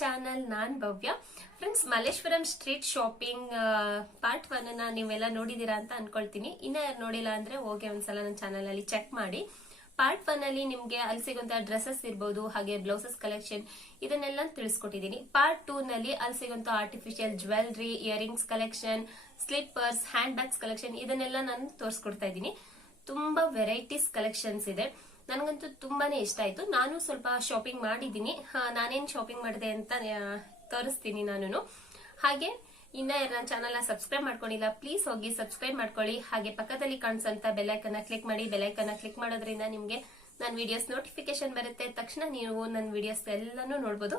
Channel. ನಾನ್ Bhavya. Friends, Malleshwaram street shopping part 1 ನ ನೀವೆಲ್ಲ ನೋಡಿದೀರಾ ಅಂತ ಅನ್ಕೊಳ್ತೀನಿ. ಇನ್ನ ಯಾರು ನೋಡಿಲ್ಲ ಅಂದ್ರೆ ಹೋಗಿ ಒಂದ್ಸಲ ನನ್ನ ಚಾನಲ್ ಅಲ್ಲಿ ಚೆಕ್ ಮಾಡಿ. ಪಾರ್ಟ್ 1 ಅಲ್ಲಿ ನಿಮ್ಗೆ ಅಲ್ಲಿ ಸಿಗುವಂತ ಡ್ರೆಸ್ಸಸ್ ಇರ್ಬೋದು, ಹಾಗೆ ಬ್ಲೌಸಸ್ ಕಲೆಕ್ಷನ್ ಇದನ್ನೆಲ್ಲ ತಿಳಿಸ್ಕೊಟ್ಟಿದ್ದೀನಿ. ಪಾರ್ಟ್ 2 ನಲ್ಲಿ ಅಲ್ಲಿ ಸಿಗುವಂತ artificial jewellery, earrings collection, slippers, hand bags collection ಇದನ್ನೆಲ್ಲ ನಾನು ತೋರಿಸ್ಕೊಡ್ತಾ ಇದ್ದೀನಿ. ತುಂಬಾ ವೆರೈಟೀಸ್ ಕಲೆಕ್ಷನ್ಸ್ ಇದೆ. ನನಗಂತೂ ತುಂಬಾನೇ ಇಷ್ಟ ಆಯ್ತು. ನಾನು ಸ್ವಲ್ಪ ಶಾಪಿಂಗ್ ಮಾಡಿದ್ದೀನಿ. ನಾನೇನ್ ಶಾಪಿಂಗ್ ಮಾಡಿದೆ ಅಂತ ತೋರಿಸ್ತೀನಿ ನಾನು. ಹಾಗೆ ಇನ್ನ ನನ್ನ ಚಾನಲ್ ಸಬ್ಸ್ಕ್ರೈಬ್ ಮಾಡ್ಕೊಂಡಿಲ್ಲ, ಪ್ಲೀಸ್ ಹೋಗಿ ಸಬ್ಸ್ಕ್ರೈಬ್ ಮಾಡ್ಕೊಳ್ಳಿ. ಹಾಗೆ ಪಕ್ಕದಲ್ಲಿ ಕಾಣಿಸಂತ ಬೆಲ್ಲೈಕನ್ ಕ್ಲಿಕ್ ಮಾಡಿ. ಬೆಲ್ಲೈಕನ್ ಕ್ಲಿಕ್ ಮಾಡೋದ್ರಿಂದ ನಿಮ್ಗೆ ನನ್ನ ವಿಡಿಯೋಸ್ ನೋಟಿಫಿಕೇಶನ್ ಬರುತ್ತೆ. ತಕ್ಷಣ ನೀವು ನನ್ನ ವಿಡಿಯೋಸ್ ಎಲ್ಲಾನು ನೋಡ್ಬೋದು.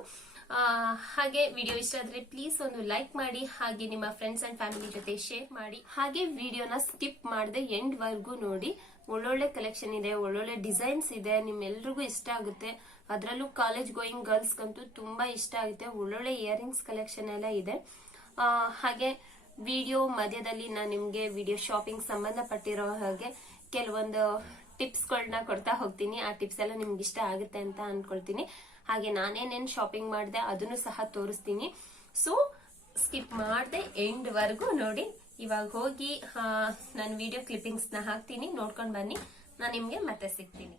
ಹಾಗೆ ವಿಡಿಯೋ ಇಷ್ಟ ಆದ್ರೆ ಪ್ಲೀಸ್ ಒಂದು ಲೈಕ್ ಮಾಡಿ. ಹಾಗೆ ನಿಮ್ಮ ಫ್ರೆಂಡ್ಸ್ ಅಂಡ್ ಫ್ಯಾಮಿಲಿ ಜೊತೆ ಶೇರ್ ಮಾಡಿ. ಹಾಗೆ ವಿಡಿಯೋನ ಸ್ಕಿಪ್ ಮಾಡದೆ ಎಂಡ್ ವರ್ಗೂ ನೋಡಿ. ಒಳ್ಳೊಳ್ಳೆ ಕಲೆಕ್ಷನ್ ಇದೆ, ಒಳ್ಳೊಳ್ಳೆ ಡಿಸೈನ್ಸ್ ಇದೆ, ನಿಮ್ಮೆಲ್ರಿಗೂ ಇಷ್ಟ ಆಗುತ್ತೆ. ಅದರಲ್ಲೂ ಕಾಲೇಜ್ ಗೋಯಿಂಗ್ ಗರ್ಲ್ಸ್ ಗಂತೂ ತುಂಬಾ ಇಷ್ಟ ಆಗುತ್ತೆ. ಒಳ್ಳೊಳ್ಳೆ ಇಯರಿಂಗ್ಸ್ ಕಲೆಕ್ಷನ್ ಎಲ್ಲ ಇದೆ. ಹಾಗೆ ವಿಡಿಯೋ ಮಧ್ಯದಲ್ಲಿ ನಾನು ನಿಮ್ಗೆ ವಿಡಿಯೋ ಶಾಪಿಂಗ್ ಸಂಬಂಧಪಟ್ಟಿರೋ ಹಾಗೆ ಕೆಲವೊಂದು ಟಿಪ್ಸ್ ಗಳನ್ನ ಕೊಡ್ತಾ ಹೋಗ್ತೀನಿ. ಆ ಟಿಪ್ಸ್ ಎಲ್ಲ ನಿಮ್ಗೆ ಇಷ್ಟ ಆಗುತ್ತೆ ಅಂತ ಅನ್ಕೊಳ್ತೀನಿ. ಹಾಗೆ ನಾನೇನೇನ್ ಶಾಪಿಂಗ್ ಮಾಡಿದೆ ಅದನ್ನು ಸಹ ತೋರಿಸ್ತೀನಿ. ಸೊ ಸ್ಕಿಪ್ ಮಾಡದೆ ಎಂಡ್ ವರ್ಗೂ ನೋಡಿ. ಇವಾಗ ಹೋಗಿ ನಾನು ವಿಡಿಯೋ ಕ್ಲಿಪ್ಪಿಂಗ್ಸ್ ನ ಹಾಕ್ತೀನಿ, ನೋಡ್ಕೊಂಡ್ ಬನ್ನಿ. ನಾನು ನಿಮ್ಗೆ ಮತ್ತೆ ಸಿಗ್ತೀನಿ.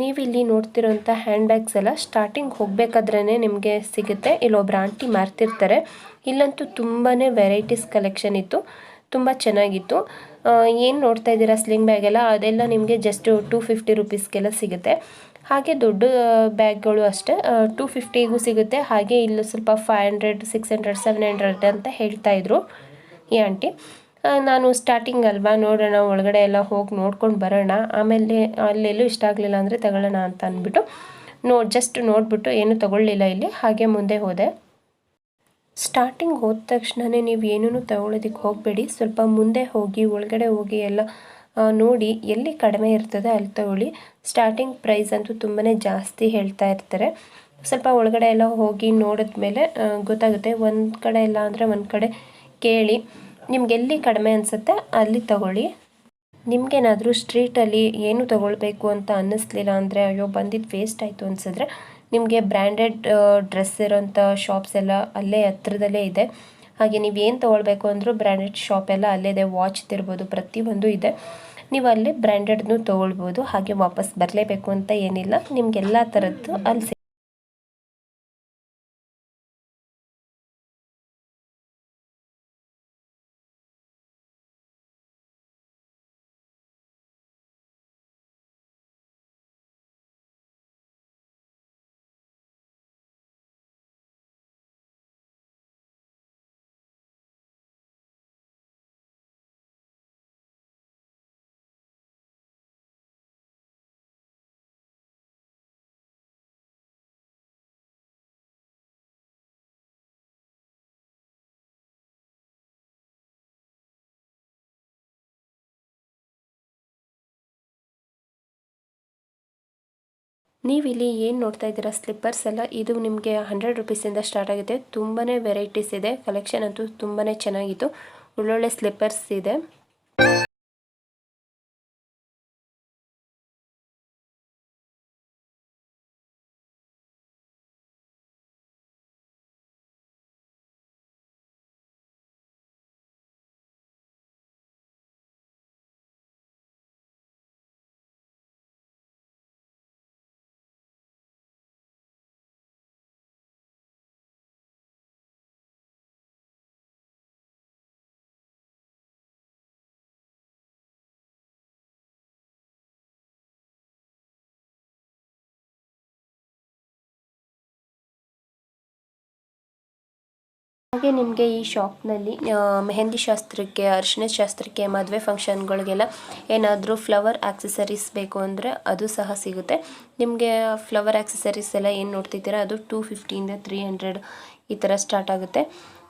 ನೀವಿಲ್ಲಿ ನೋಡ್ತಿರೋಂಥ ಹ್ಯಾಂಡ್ ಬ್ಯಾಗ್ಸ್ ಎಲ್ಲ ಸ್ಟಾರ್ಟಿಂಗ್ ಹೋಗ್ಬೇಕಾದ್ರೇ ನಿಮಗೆ ಸಿಗುತ್ತೆ. ಇಲ್ಲೊಬ್ರು ಆಂಟಿ ಮಾರ್ತಿರ್ತಾರೆ. ಇಲ್ಲಂತೂ ತುಂಬಾ ವೆರೈಟೀಸ್ ಕಲೆಕ್ಷನ್ ಇತ್ತು, ತುಂಬ ಚೆನ್ನಾಗಿತ್ತು. ಏನು ನೋಡ್ತಾ ಇದ್ದೀರಾ ಸ್ಲಿಂಗ್ ಬ್ಯಾಗ್ ಎಲ್ಲ, ಅದೆಲ್ಲ ನಿಮಗೆ ಜಸ್ಟ್ 250 ರುಪೀಸ್ಗೆಲ್ಲ ಸಿಗುತ್ತೆ. ಹಾಗೆ ದೊಡ್ಡ ಬ್ಯಾಗ್ಗಳು ಅಷ್ಟೇ 250ಗೂ ಸಿಗುತ್ತೆ. ಹಾಗೆ ಇಲ್ಲಿ ಸ್ವಲ್ಪ 500, 600, 700 ಅಂತ ಹೇಳ್ತಾ ಇದ್ರು ಈ ಆಂಟಿ. ನಾನು ಸ್ಟಾರ್ಟಿಂಗ್ ಅಲ್ವಾ, ನೋಡೋಣ ಒಳಗಡೆ ಎಲ್ಲ ಹೋಗಿ ನೋಡ್ಕೊಂಡು ಬರೋಣ, ಆಮೇಲೆ ಅಲ್ಲೆಲ್ಲೂ ಇಷ್ಟ ಆಗಲಿಲ್ಲ ಅಂದರೆ ತಗೊಳ್ಳೋಣ ಅಂತ ಅಂದ್ಬಿಟ್ಟು ಜಸ್ಟ್ ನೋಡಿಬಿಟ್ಟು ಏನು ತಗೊಳ್ಳಿಲ್ಲ ಇಲ್ಲಿ. ಹಾಗೆ ಮುಂದೆ ಹೋದೆ. ಸ್ಟಾರ್ಟಿಂಗ್ ಹೋದ ತಕ್ಷಣವೇ ನೀವು ಏನೂ ತಗೊಳ್ಳೋದಕ್ಕೆ ಹೋಗಬೇಡಿ. ಸ್ವಲ್ಪ ಮುಂದೆ ಹೋಗಿ ಒಳಗಡೆ ಹೋಗಿ ಎಲ್ಲ ನೋಡಿ ಎಲ್ಲಿ ಕಡಿಮೆ ಇರ್ತದೆ ಅಲ್ಲಿ ತಗೊಳ್ಳಿ. ಸ್ಟಾರ್ಟಿಂಗ್ ಪ್ರೈಸ್ ಅಂತೂ ತುಂಬಾ ಜಾಸ್ತಿ ಹೇಳ್ತಾ ಇರ್ತಾರೆ. ಸ್ವಲ್ಪ ಒಳಗಡೆ ಎಲ್ಲ ಹೋಗಿ ನೋಡಿದ್ಮೇಲೆ ಗೊತ್ತಾಗುತ್ತೆ. ಒಂದು ಕಡೆ ಇಲ್ಲ ಅಂದರೆ ಒಂದು ಕಡೆ ಕೇಳಿ, ನಿಮ್ಗೆ ಎಲ್ಲಿ ಕಡಿಮೆ ಅನಿಸುತ್ತೆ ಅಲ್ಲಿ ತಗೊಳ್ಳಿ. ನಿಮಗೇನಾದರೂ ಸ್ಟ್ರೀಟಲ್ಲಿ ಏನು ತಗೊಳ್ಬೇಕು ಅಂತ ಅನ್ನಿಸ್ಲಿಲ್ಲ ಅಂದರೆ, ಅಯ್ಯೋ ಬಂದಿದ್ದು ವೇಸ್ಟ್ ಆಯಿತು ಅನಿಸಿದ್ರೆ, ನಿಮಗೆ ಬ್ರ್ಯಾಂಡೆಡ್ ಡ್ರೆಸ್ ಇರೋಂಥ ಶಾಪ್ಸ್ ಎಲ್ಲ ಅಲ್ಲೇ ಹತ್ರದಲ್ಲೇ ಇದೆ. ಹಾಗೆ ನೀವು ಏನು ತೊಗೊಳ್ಬೇಕು ಅಂದರೂ ಬ್ರ್ಯಾಂಡೆಡ್ ಶಾಪ್ ಎಲ್ಲ ಅಲ್ಲೇ ಇದೆ. ವಾಚ್ ತಿರ್ಬೋದು, ಪ್ರತಿಯೊಂದು ಇದೆ. ನೀವು ಅಲ್ಲೇ ಬ್ರ್ಯಾಂಡೆಡ್ನು ತೊಗೊಳ್ಬೋದು. ಹಾಗೆ ವಾಪಸ್ ಬರಲೇಬೇಕು ಅಂತ ಏನಿಲ್ಲ, ನಿಮಗೆಲ್ಲ ಥರದ್ದು ಅಲ್ಲಿ ನೀವಿಲ್ಲಿ ಏನು ನೋಡ್ತಾ ಇದ್ದೀರಾ ಸ್ಲಿಪ್ಪರ್ಸ್ ಎಲ್ಲ, ಇದು ನಿಮಗೆ 100 ರುಪೀಸಿಂದ ಸ್ಟಾರ್ಟ್ ಆಗುತ್ತೆ. ತುಂಬಾ ವೆರೈಟೀಸ್ ಇದೆ. ಕಲೆಕ್ಷನ್ ಅಂತೂ ತುಂಬಾ ಚೆನ್ನಾಗಿತ್ತು. ಒಳ್ಳೊಳ್ಳೆ ಸ್ಲಿಪ್ಪರ್ಸ್ ಇದೆ. ಹಾಗೆ ನಿಮಗೆ ಈ ಶಾಪ್ನಲ್ಲಿ ಮೆಹಂದಿ ಶಾಸ್ತ್ರಕ್ಕೆ, ಅರಿಶಿನ ಶಾಸ್ತ್ರಕ್ಕೆ, ಮದುವೆ ಫಂಕ್ಷನ್ಗಳಿಗೆಲ್ಲ ಏನಾದರೂ ಫ್ಲವರ್ ಆಕ್ಸೆಸರೀಸ್ ಬೇಕು ಅಂದರೆ ಅದು ಸಹ ಸಿಗುತ್ತೆ. ನಿಮಗೆ ಫ್ಲವರ್ ಆಕ್ಸೆಸರೀಸ್ ಎಲ್ಲ ಏನು ನೋಡ್ತಿದ್ದೀರಾ ಅದು 250 300 ಈ ಥರ ಸ್ಟಾರ್ಟ್ ಆಗುತ್ತೆ.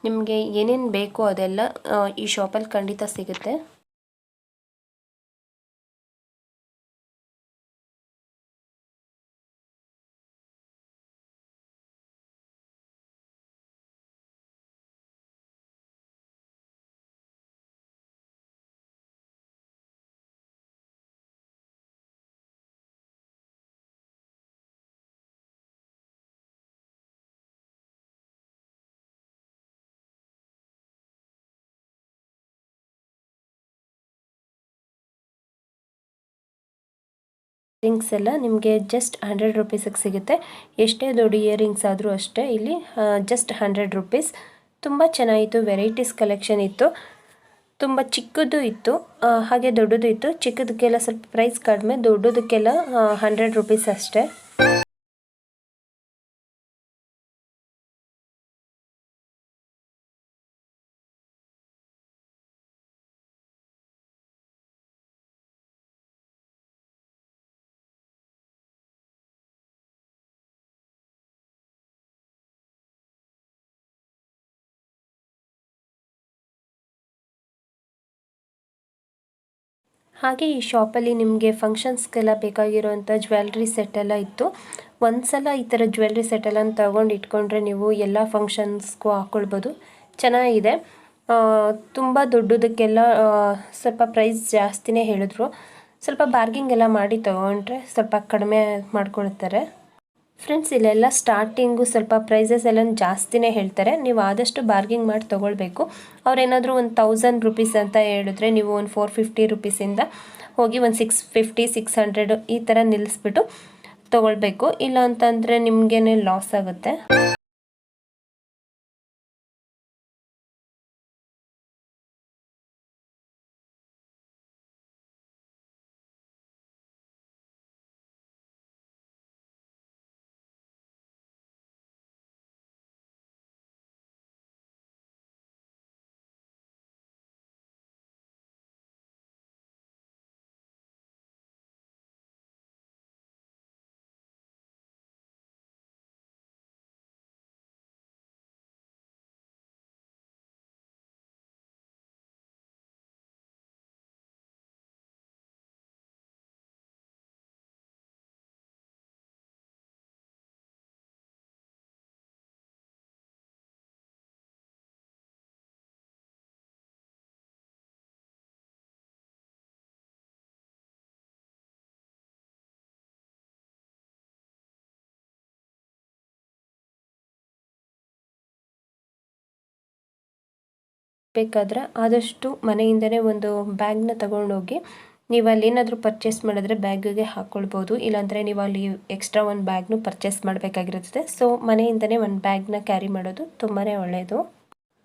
ನಿಮಗೆ ಏನೇನು ಬೇಕೋ ಅದೆಲ್ಲ ಈ ಶಾಪಲ್ಲಿ ಖಂಡಿತ ಸಿಗುತ್ತೆ. ಇಯರಿಂಗ್ಸ್ ಎಲ್ಲ ನಿಮಗೆ ಜಸ್ಟ್ 100 ರುಪೀಸಿಗೆ ಸಿಗುತ್ತೆ. ಎಷ್ಟೇ ದೊಡ್ಡ ಇಯರಿಂಗ್ಸ್ ಆದರೂ ಅಷ್ಟೇ ಇಲ್ಲಿ ಜಸ್ಟ್ 100 ರುಪೀಸ್. ತುಂಬ ಚೆನ್ನಾಗಿತ್ತು, ವೆರೈಟೀಸ್ ಕಲೆಕ್ಷನ್ ಇತ್ತು. ತುಂಬ ಚಿಕ್ಕದು ಇತ್ತು ಹಾಗೆ ದೊಡ್ಡದು ಇತ್ತು. ಚಿಕ್ಕದಕ್ಕೆಲ್ಲ ಸ್ವಲ್ಪ ಪ್ರೈಸ್ ಕಡಿಮೆ, ದೊಡ್ಡದಕ್ಕೆಲ್ಲ 100 ರುಪೀಸ್ ಅಷ್ಟೇ. ಹಾಗೆ ಈ ಶಾಪಲ್ಲಿ ನಿಮಗೆ ಫಂಕ್ಷನ್ಸ್ಗೆಲ್ಲ ಬೇಕಾಗಿರೋವಂಥ ಜ್ಯುವೆಲ್ರಿ ಸೆಟ್ ಎಲ್ಲ ಇತ್ತು. ಒಂದ್ಸಲ ಈ ಥರ ಜ್ಯುವೆಲ್ರಿ ಸೆಟ್ ಎಲ್ಲ ತಗೊಂಡು ಇಟ್ಕೊಂಡ್ರೆ ನೀವು ಎಲ್ಲ ಫಂಕ್ಷನ್ಸ್ಗೂ ಹಾಕ್ಕೊಳ್ಬೋದು. ಚೆನ್ನಾಗಿದೆ. ತುಂಬ ದೊಡ್ಡದಕ್ಕೆಲ್ಲ ಸ್ವಲ್ಪ ಪ್ರೈಸ್ ಜಾಸ್ತಿನೇ ಹೇಳಿದ್ರು. ಸ್ವಲ್ಪ ಬಾರ್ಗಿಂಗ್ ಎಲ್ಲ ಮಾಡಿ ತೊಗೊಂಡ್ರೆ ಸ್ವಲ್ಪ ಕಡಿಮೆ ಮಾಡ್ಕೊಳ್ತಾರೆ. ಫ್ರೆಂಡ್ಸ್, ಇಲ್ಲೆಲ್ಲ ಸ್ಟಾರ್ಟಿಂಗು ಸ್ವಲ್ಪ ಪ್ರೈಸಸ್ ಎಲ್ಲ ಜಾಸ್ತಿನೇ ಹೇಳ್ತಾರೆ. ನೀವು ಆದಷ್ಟು ಬಾರ್ಗಿಂಗ್ ಮಾಡಿ ತೊಗೊಳ್ಬೇಕು. ಅವ್ರೇನಾದರೂ ಒಂದು 1000 ರುಪೀಸ್ ಅಂತ ಹೇಳಿದ್ರೆ ನೀವು ಒಂದು 450 ರುಪೀಸಿಂದ ಹೋಗಿ ಒಂದು 650 600 ಈ ಥರ ನಿಲ್ಲಿಸ್ಬಿಟ್ಟು ತೊಗೊಳ್ಬೇಕು. ಇಲ್ಲ ಅಂತಂದರೆ ನಿಮಗೇನೆ ಲಾಸ್ ಆಗುತ್ತೆ. ಬೇಕಾದರೆ ಆದಷ್ಟು ಮನೆಯಿಂದನೇ ಒಂದು ಬ್ಯಾಗ್ನ ತಗೊಂಡೋಗಿ ನೀವು ಅಲ್ಲಿ ಏನಾದರೂ ಪರ್ಚೇಸ್ ಮಾಡಿದ್ರೆ ಬ್ಯಾಗಿಗೆ ಹಾಕ್ಕೊಳ್ಬೋದು. ಇಲ್ಲಾಂದರೆ ನೀವು ಅಲ್ಲಿ ಎಕ್ಸ್ಟ್ರಾ ಒಂದು ಬ್ಯಾಗ್ನು ಪರ್ಚೇಸ್ ಮಾಡಬೇಕಾಗಿರುತ್ತೆ. ಸೊ ಮನೆಯಿಂದನೇ ಒಂದು ಬ್ಯಾಗ್ನ ಕ್ಯಾರಿ ಮಾಡೋದು ತುಂಬಾ ಒಳ್ಳೆಯದು.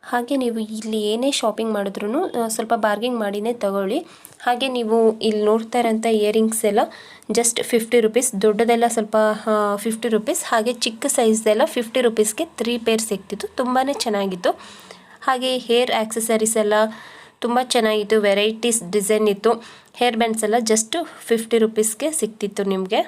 ಹಾಗೆ ನೀವು ಇಲ್ಲಿ ಏನೇ ಶಾಪಿಂಗ್ ಮಾಡಿದ್ರೂ ಸ್ವಲ್ಪ ಬಾರ್ಗಿಂಗ್ ಮಾಡಿನೇ ತಗೊಳ್ಳಿ. ಹಾಗೆ ನೀವು ಇಲ್ಲಿ ನೋಡ್ತಾ ಇರೋಂಥ ಇಯರಿಂಗ್ಸ್ ಎಲ್ಲ ಜಸ್ಟ್ 50 ರುಪೀಸ್, ದೊಡ್ಡದೆಲ್ಲ ಸ್ವಲ್ಪ 50 ರುಪೀಸ್, ಹಾಗೆ ಚಿಕ್ಕ ಸೈಜ್ದೆಲ್ಲ 50 ರುಪೀಸ್ಗೆ 3 ಪೇರ್ ಸಿಗ್ತಿತ್ತು. ತುಂಬಾ ಚೆನ್ನಾಗಿತ್ತು. ಹಾಗೆ ಹೇರ್ ಆಕ್ಸೆಸರೀಸ್ ಎಲ್ಲ ತುಂಬ ಚೆನ್ನಾಗಿತ್ತು, ವೆರೈಟೀಸ್ ಡಿಸೈನ್ ಇತ್ತು. ಹೇರ್ ಬ್ಯಾಂಡ್ಸ್ ಎಲ್ಲ ಜಸ್ಟ್ 50 ರುಪೀಸ್ಗೆ ಸಿಗ್ತಿತ್ತು ನಿಮಗೆ.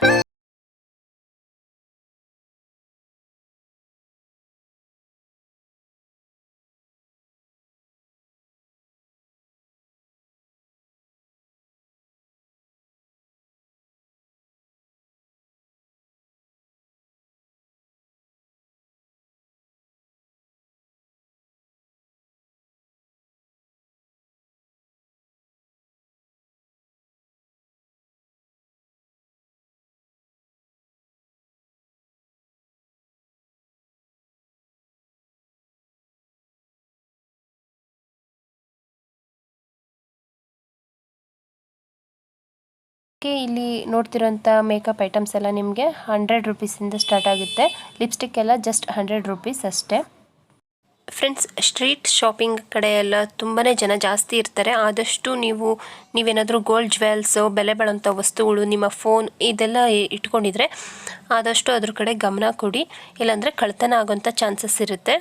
ಇಲ್ಲಿ ನೋಡ್ತಿರೋಂಥ ಮೇಕಪ್ ಐಟಮ್ಸ್ ಎಲ್ಲ ನಿಮಗೆ 100 ರುಪೀಸಿಂದ ಸ್ಟಾರ್ಟ್ ಆಗುತ್ತೆ. ಲಿಪ್ಸ್ಟಿಕ್ ಎಲ್ಲ ಜಸ್ಟ್ 100 ರುಪೀಸ್ ಅಷ್ಟೇ. ಫ್ರೆಂಡ್ಸ್, ಸ್ಟ್ರೀಟ್ ಶಾಪಿಂಗ್ ಕಡೆ ಎಲ್ಲ ತುಂಬಾ ಜನ ಜಾಸ್ತಿ ಇರ್ತಾರೆ. ಆದಷ್ಟು ನೀವೇನಾದರೂ ಗೋಲ್ಡ್ ಜ್ಯುವೆಲ್ಸು, ಬೆಲೆ ಬಾಳುವಂಥ ವಸ್ತುಗಳು, ನಿಮ್ಮ ಫೋನ್ ಇದೆಲ್ಲ ಇಟ್ಕೊಂಡಿದ್ರೆ ಆದಷ್ಟು ಅದ್ರ ಕಡೆ ಗಮನ ಕೊಡಿ. ಇಲ್ಲಾಂದರೆ ಕಳ್ತನ ಆಗೋಂಥ ಚಾನ್ಸಸ್ ಇರುತ್ತೆ.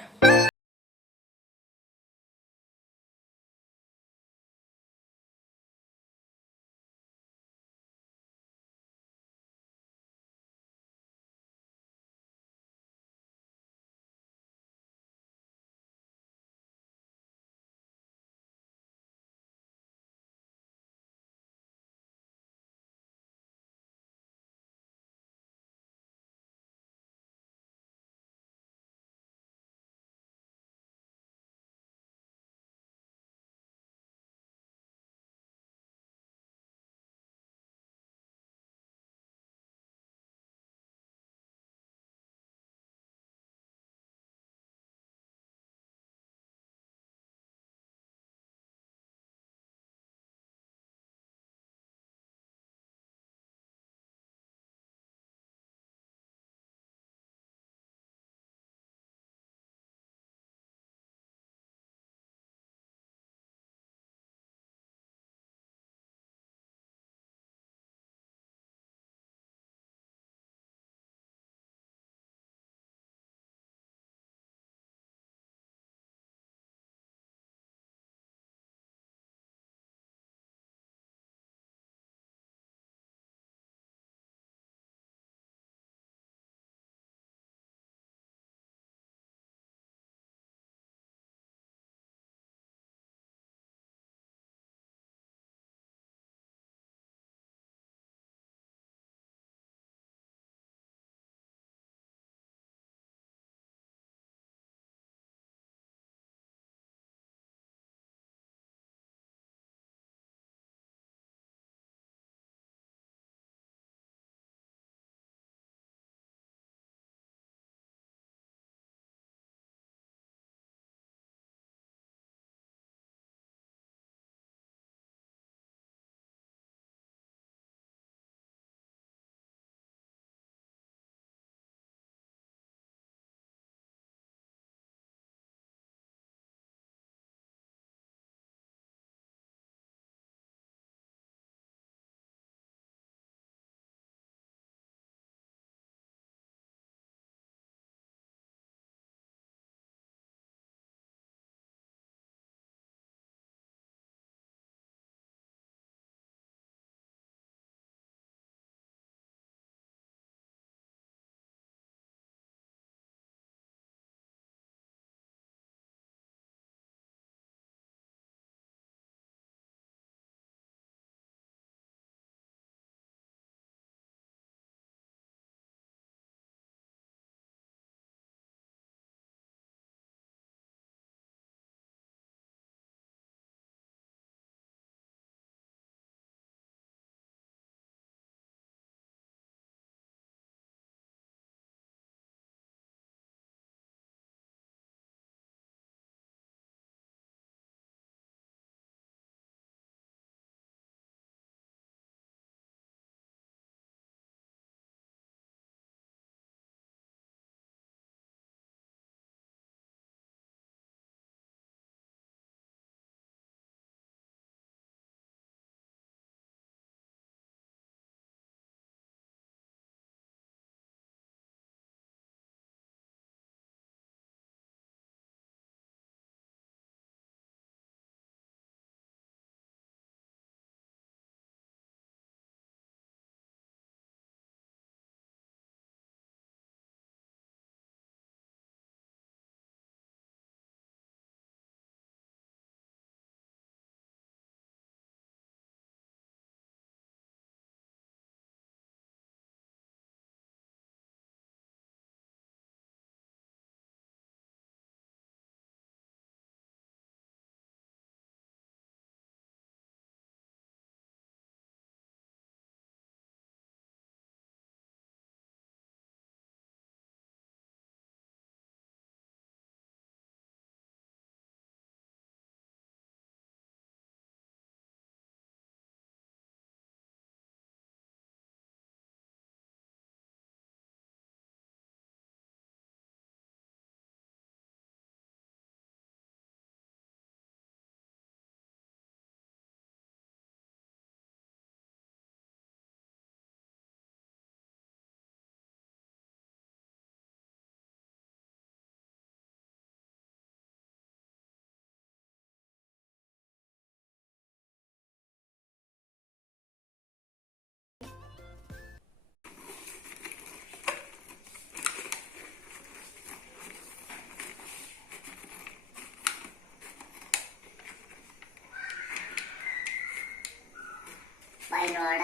ನೋಡ